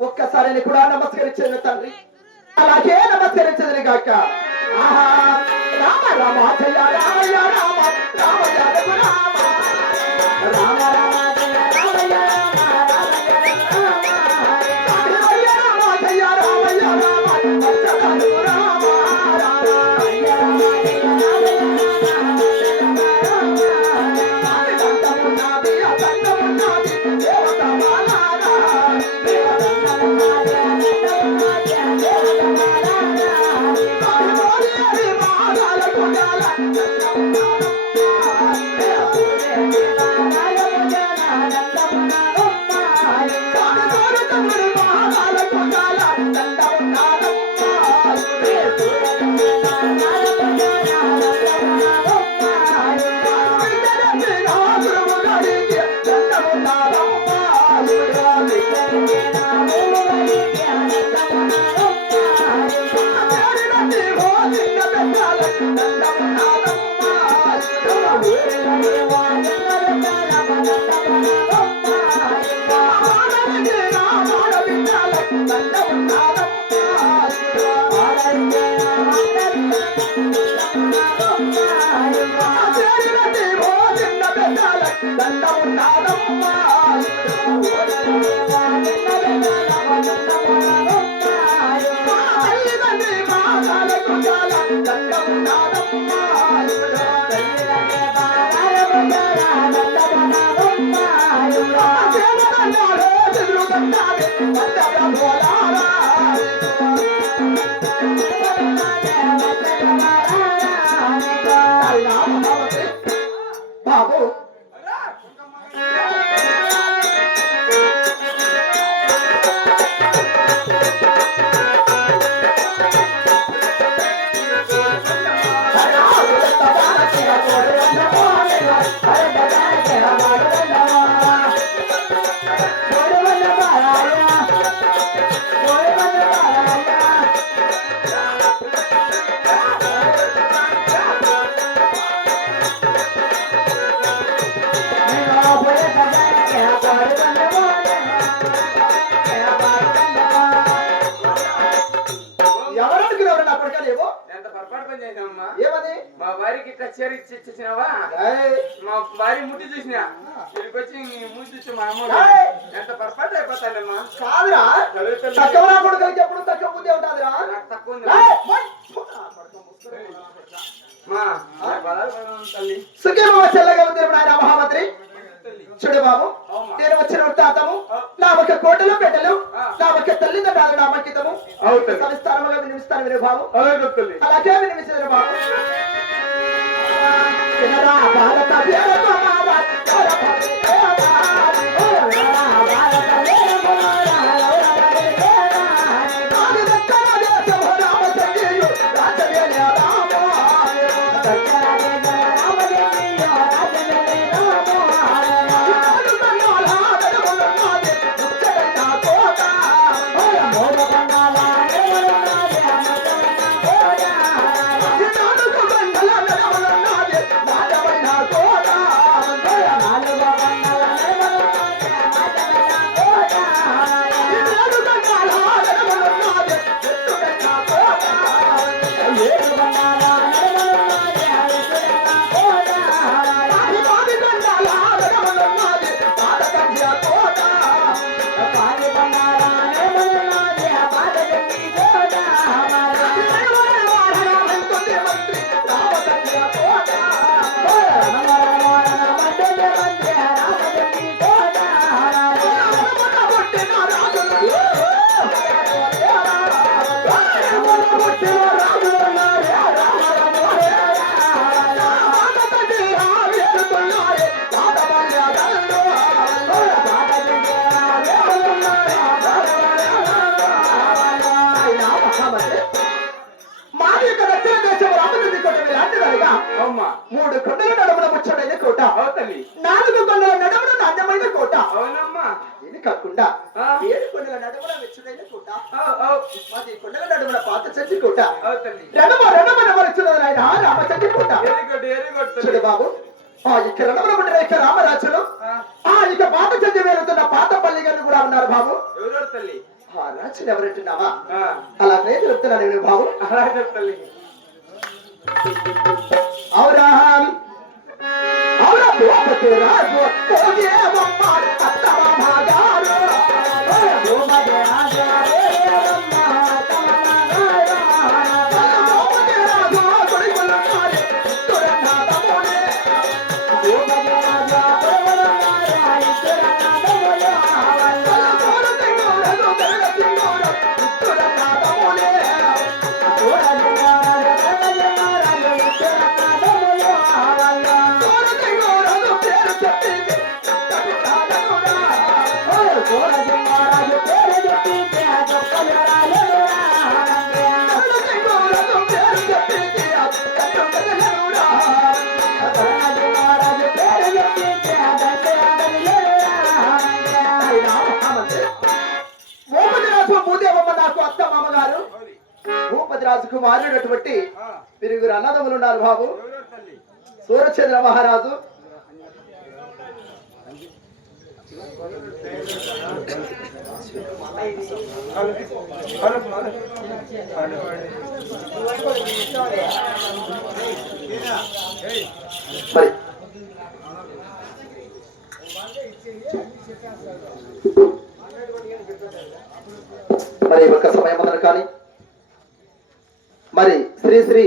ఒక్కసారి కూడా నమస్కరించేది తండ్రి, అలాగే నమస్కరించేదని గాక. ఆహా రామ రామ జయ రామయ్య రామ రామయ్య రామ రామ రామ జయ రామయ్య రామ జయ రామయ్య రామ బాబు భార్యకి ఇట్లా చీర ఇచ్చినావా ఏయ్, మా భార్య ముట్టి చూసినా తిరిగి మూతి చూసి మా అమ్మ ఏయ్, ఎంత పొరపాటు అయిపోతానమ్మా కాదురా చదువుతుంది. తక్కువ నా కొడుకులకి ఎప్పుడు తక్కువ బుద్ధి ఉంటుందిరా నాకు తక్కువ ఉంది ఏయ్, పోయ్. మా తల్లి సుఖేమ చెల్లగా ఉంది నాయన మహామంత్రి తల్లి చూడు బాబు అవుమా. నేను వచ్చిన వృత్తాంతము నా ఒక కోటలు పెట్టలు నా ఒక తల్లిదండ్రులు నామకితము అవుతుంది. సవిస్తారముగా వినిపిస్తాను విను బాబు అలాగే తల్లి అలాగే వినిపించదు బాబు వినరా భారత వీర కుమారా, భారత వీర కుమారా, వినరా భారత వీర కుమారా, ఆది దక్కన దేశము రామచంద్రుడు, రాజవేల రామ, దక్కన దేశము రామచంద్రుడు, రాజవేల రామ, ఆడు కన్నాల నడుములున్నది, ముచ్చటైన కోట, మోడ కన్నాల నడుములున్నది, ముచ్చటైన కోట, నాలుగు బండల నడుములున్నది, నాటమైన కోట, నాలుగు బండల నడుములున్నది, నాటమైన కోట, ఏడు బండాల నడుములున్నది, ఎత్తుడైన కోట, ఏడు బండాల నడుములున్నది, ఎత్తుడైన కోట, పాది బండాల నడుములున్నది, పాదగంజ కోట, పాది బండాల నడుములున్నది, పాదగంజ కోట, రామచంద్ర మంత్రి రామచంద్ర కోట, రామచంద్ర మంత్రి రామచంద్ర కోట, పుట్టిన రాజులు పుట్టిన రాజులు మాది యొక్క దక్షిణ దేశం రామచంద్ర కోట లాంటిదనగా అవుమా. మూడు కొండల నడుమున ముచ్చటైన కోట, అవు తల్లి నాలుగు కొండల నడుమున నాణ్యమైన కోట, అవునమ్మా. ఇది కాకుండా ఆ. ఏడు కొండల నడుమున వెచ్చడైన కోట, అవు 10 కొండల నడుమున పాత చెట్టు కోట, అవు తల్లి రణమ నమరుచున్నది ఆయన రామచంద్ర కోట. వెరీ గుడ్ చూడు తల్లి. బాబు ఇక రణమున పుట్టిన ఇక రామరాజులు ఇక పాత చెట్టు వేరుతున్న పాత పల్లి గారు కూడా ఉన్నారు బాబు. ఎవరు తల్లి? ఆ రాజులు ఎవరంటున్నావా? ఆ, అలాగే చెప్తున్నాను నేను బాబు. అలాగే తల్లి. అవురా అవురా భూపతి రాజు పోగే బొమ్మ అత్తమ మగారు, భూపతి రాజు పోగే బొమ్మ అత్తమ మగారు, భూపతి రాజు కొడుకులున్నారు, ఇద్దరన్నదమ్ములే, భూపతి రాజు కొడుకులున్నారు, ఇద్దరన్నదమ్ములే, కోరతింగోరదు తెగతింగోర, ఇద్దరన్నదమ్ములే, కోరతింగోరదు తెగతింగోరదు, ఇద్దరన్నదమ్ములే, కోరతింగోరదు పేరు చెప్పితే తట్టుతాడనురా, కోరతింగోరదు పేరు చెప్పితే తట్టుతాడనురా, కోరతింగోరదు పేరు చెప్పితే తట్టుతాడనురా, కోరతింగోరదు పేరు చెప్పితే తట్టుతాడనురా. భూపతిరాజు భూదేవమ్మ నాకు అత్త మామగారు, అవుని. భూపతిరాజు కుమారుడటువంటి ఆ, పిరుగురు అన్నదమ్ములు ఉన్నారు బాబు. ఎవరు తల్లి? సూర్యచంద్ర మహారాజు, మరి మరి ఒక సమయం కానీ మరి శ్రీ శ్రీ